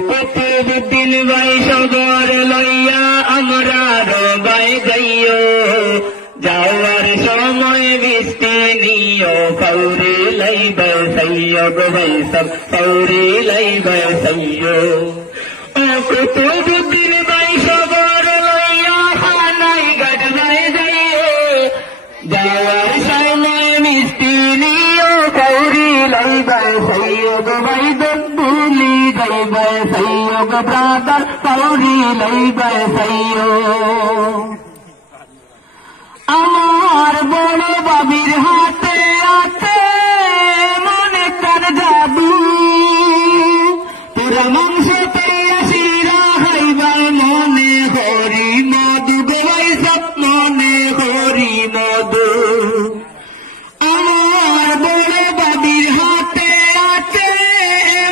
কুতুবউদ্দিন ভাই সবর লইয়া আমরা রবাই যাইও যাওয়ার সময় মিষ্টি নিও ফৌরি লাইবা সাইয়ো গো ভাই সব ফৌরি লাইবা সাইয়ো ও কুতুবউদ্দিন ভাই সবর লইয়া খানাই গড়াই যাইও যাওয়ার সময় মিষ্টি নিও ফৌরি লাইবা সাইয়ো গো ভাই ভুলি যাইবা সাইয়ো গো ব্রাদার ফৌরি লাইবা সাইয়ো আমার বড় বাবির হাতে আছে মনে তার জাদু পুরা মাংসতে শিরা খাইবার মনে হরি মধু গোয়াই সব মনে হরি মধু আমার বড় বাবির হাতে আছে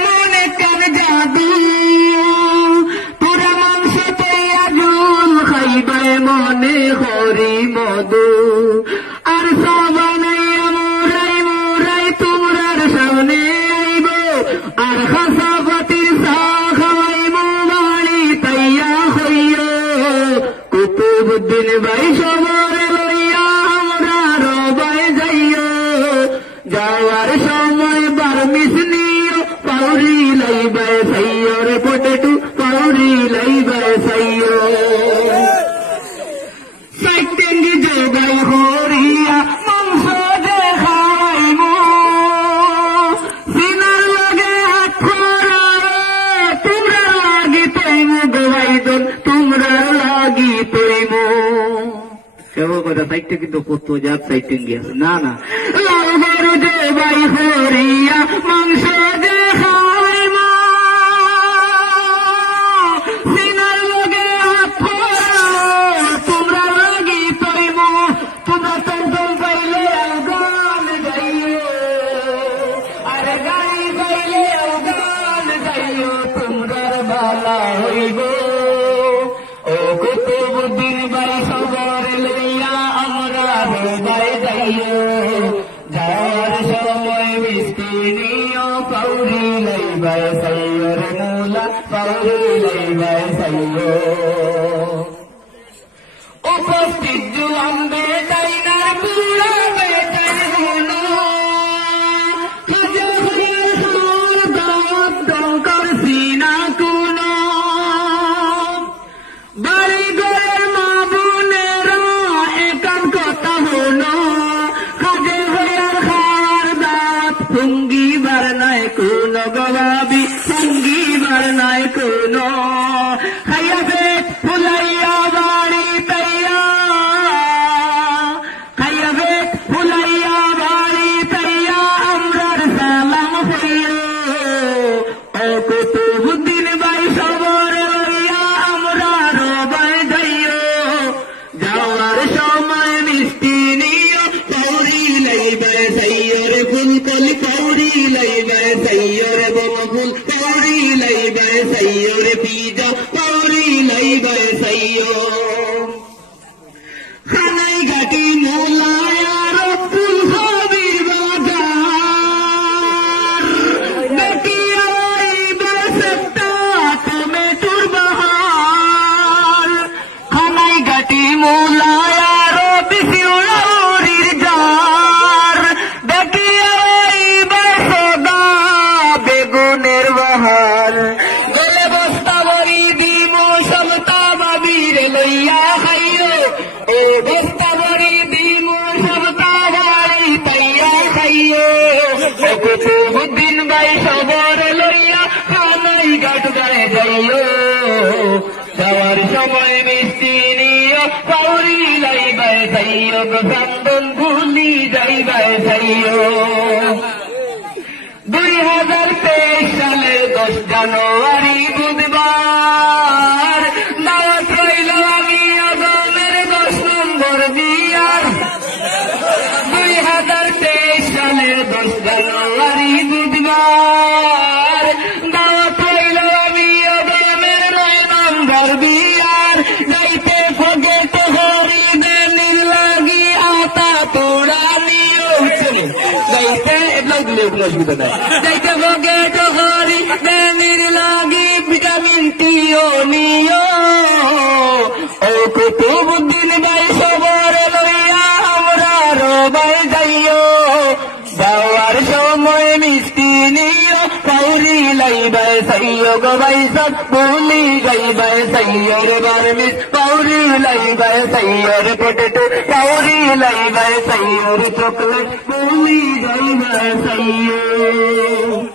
মনে তার জাদু পুরা মাংসতে আজুল খাইবার মনে হরি মধু আর সবানাইয়া মোরাই মোরাই তোমরার সামনে আইব আর খাসাপাতির চা খাওয়াইব বাড়ি তাইয়া হইও কুতুবউদ্দিন ভাই সবর লইয়া আমরা রবাই যাইও যাওয়ার সময় বারমিস নিও পাউরি লাইবা সাইয়ো রে পটেটু পাউরি লাইবা সাইয়ো সাইটেঙ্গি যোগাই হরিয়া মাংস দে খাওয়াইমু সিনার লাগে হাত খোরারে তোমরা লাগি তৈমু গোয়াইদন তোমরা লাগি তৈমু সেও কথা সাইটে কিন্তু কত জাত সাইটেঙ্গি আছে না না লাল গরু যোগাই হরিয়া মাংস দে খাওয়াইমু সিনার লাগে হাত খোরারে তোমরা লাগি তৈমু তোমরা তন্তন পাইলে গান গাইও আরে গাই গাইলে গান গাইও তোমরার বালা হইব ও কুতুবউদ্দিন ভাই সবর লইয়া আমরা রবাই যাইও যাওয়ার সময় মিষ্টি নিও পাউরি লাইবা সাইয়ো রে মুলা পাউরি লাইবা সাইয়ো উপস্থিত জুয়ান বেটাইনার বুড়া বেটাই হলো হাজার হাজার দাঁত ডঙ্কার সিনা কুলো বাড়ি ঘরের মা বোনেরা একান কথা হলো হাজার হাজার খাওয়ার দাঁত ভঙ্গিবার নাই কোনো গবাবি ভঙ্গিবার নাই কোনো খাইয়া পেট ফুলাইয়া বাড়ি কুতুবউদ্দিন ভাই সবর লইয়া আমরা রবাই যাইও যাওয়ার সময় মিষ্টি নিও পাউরি লাইবা সাইয়ো রে ফুলকলি পাউরি লাইবা সাইয়ো রে বমফুল পাউরি লাইবা সাইয়ো রে পিজা পাউরি লাইবা সাইয়ো খানাই ঘাটি মোলায়া রব্বুল হাবিব বাজার বেটিয়া ঘাটি মোলায়া রবি শিউরির জার দেখিয়া সদা বেগুনের বাহার গলে বস্তা ভরি দিব সমতা বাবির লইয়া খাইও ও বস্তা ভরি দিব সমতা বাড়ি তাইয়া খাইও কুতুবউদ্দিন ভাই সবর লইয়া খানাই ঘাট গায়ে যাইও যাওয়ার সময় মিষ্টি নিও পাউরি লাইবা সাইয়ো গো চন্দন ভুলি যাইবা সাইয়ো 2023 সালের 10 জানুয়ারি বুধবার দাওয়াত রইল আমি আগামের 10 নম্বর বিয়ার 2023 সালের 10 জানুয়ারি বুধবার দাওয়াত রইল আমি আগামের 9 নম্বর বিয়ার যাইতে ফগে তো হরি দেনির লাগি আতা তোড়া নিও যাইতে এগুলো অসুবিধা নাই যাইতে ফগে তো হরি দেনির লাগি गए सैयो गो भाईसन भूली गई गए सैयर बर्मिस पौरी लई गए सैयर पोटेटो पौरी लई गए सैयर चॉकलेट भूली गई गए सैयो